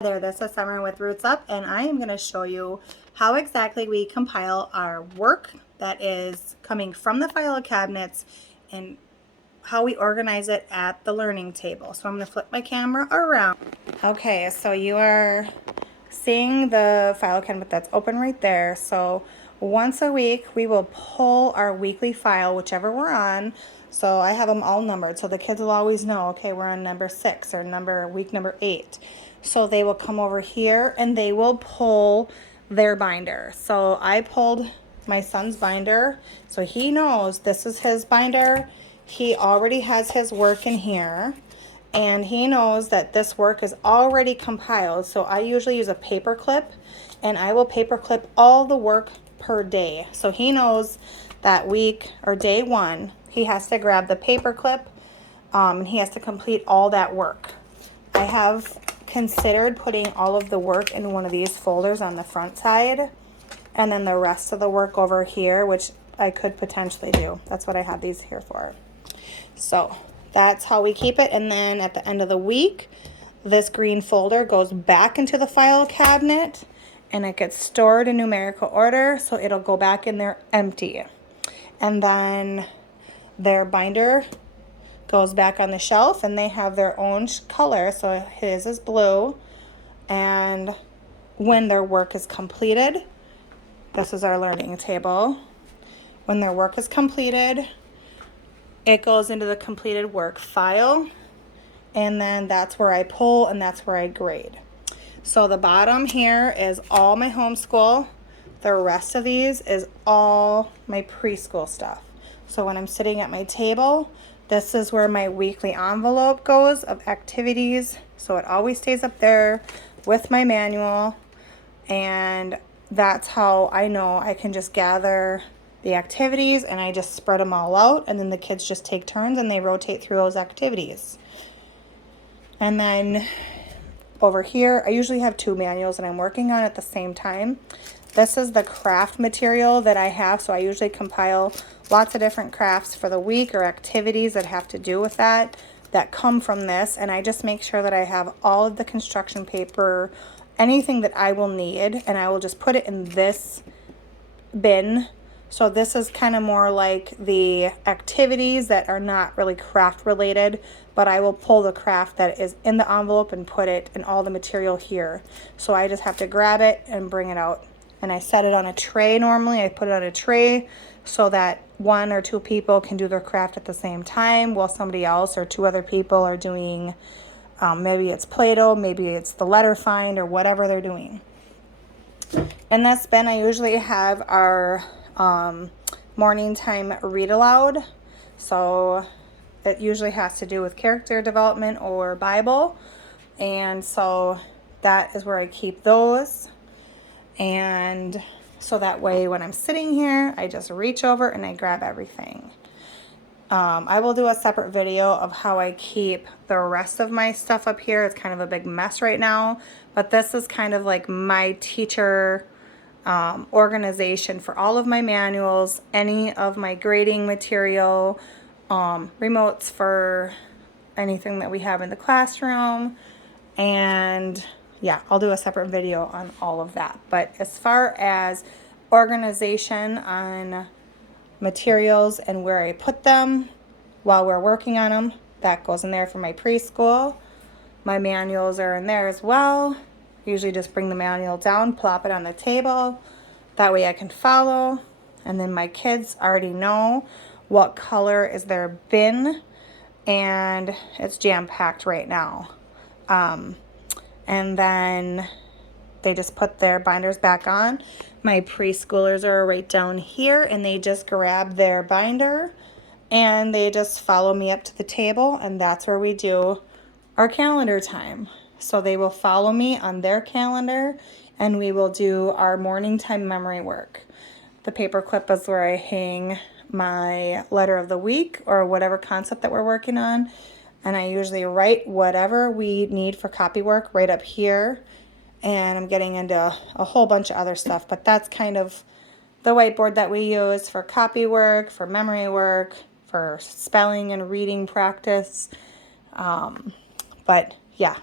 There, this is Summer with Roots Up, and I am going to show you how exactly we compile our work that is coming from the file cabinets and how we organize it at the learning table. So I'm going to flip my camera around. Okay, so you are seeing the file cabinet that's open right there. So once a week we will pull our weekly file, whichever we're on. So I have them all numbered, so the kids will always know, okay, we're on number 6 or week number 8. So they will come over here and they will pull their binder. So I pulled my son's binder, so he knows this is his binder. He already has his work in here, and he knows that this work is already compiled. So I usually use a paper clip, and I will paper clip all the work per day. So he knows that week or day 1, he has to grab the paper clip, and he has to complete all that work. I have considered putting all of the work in one of these folders on the front side, and then the rest of the work over here, which I could potentially do. That's what I have these here for. So that's how we keep it. And then at the end of the week, this green folder goes back into the file cabinet and it gets stored in numerical order, so it'll go back in there empty. And then their binder goes back on the shelf, and they have their own color. So his is blue, and when their work is completed, this is our learning table. When their work is completed, it goes into the completed work file, and then that's where I pull and that's where I grade. So the bottom here is all my homeschool. The rest of these is all my preschool stuff. So when I'm sitting at my table, this is where my weekly envelope goes of activities. So it always stays up there with my manual. And that's how I know I can just gather the activities and I just spread them all out. And then the kids just take turns and they rotate through those activities. And then over here, I usually have 2 manuals that I'm working on at the same time. This is the craft material that I have, so I usually compile lots of different crafts for the week or activities that have to do with that come from this, and I just make sure that I have all of the construction paper, anything that I will need, and I will just put it in this bin. So this is kind of more like the activities that are not really craft related, but I will pull the craft that is in the envelope and put it in all the material here. So I just have to grab it and bring it out. And I set it on a tray normally. I put it on a tray so that 1 or 2 people can do their craft at the same time, while somebody else or 2 other people are doing, maybe it's Play-Doh, maybe it's the letter find, or whatever they're doing. In this bin, I usually have our morning time read aloud. So it usually has to do with character development or Bible. And so that is where I keep those. And so that way when I'm sitting here, I just reach over and I grab everything. I will do a separate video of how I keep the rest of my stuff up here. It's kind of a big mess right now, but this is kind of like my teacher organization for all of my manuals, any of my grading material, remotes for anything that we have in the classroom, and yeah, I'll do a separate video on all of that. But as far as organization on materials and where I put them while we're working on them, that goes in there for my preschool. My manuals are in there as well. Usually just bring the manual down, plop it on the table. That way I can follow. And then my kids already know what color is their bin, and it's jam-packed right now. And then they just put their binders back on. My preschoolers are right down here, and they just grab their binder and they just follow me up to the table, and that's where we do our calendar time. So they will follow me on their calendar, and we will do our morning time memory work. The paper clip is where I hang my letter of the week or whatever concept that we're working on. And I usually write whatever we need for copy work right up here. And I'm getting into a whole bunch of other stuff, but that's kind of the whiteboard that we use for copy work, for memory work, for spelling and reading practice. But yeah,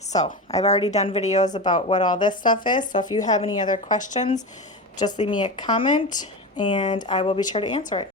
So I've already done videos about what all this stuff is. So if you have any other questions, just leave me a comment and I will be sure to answer it.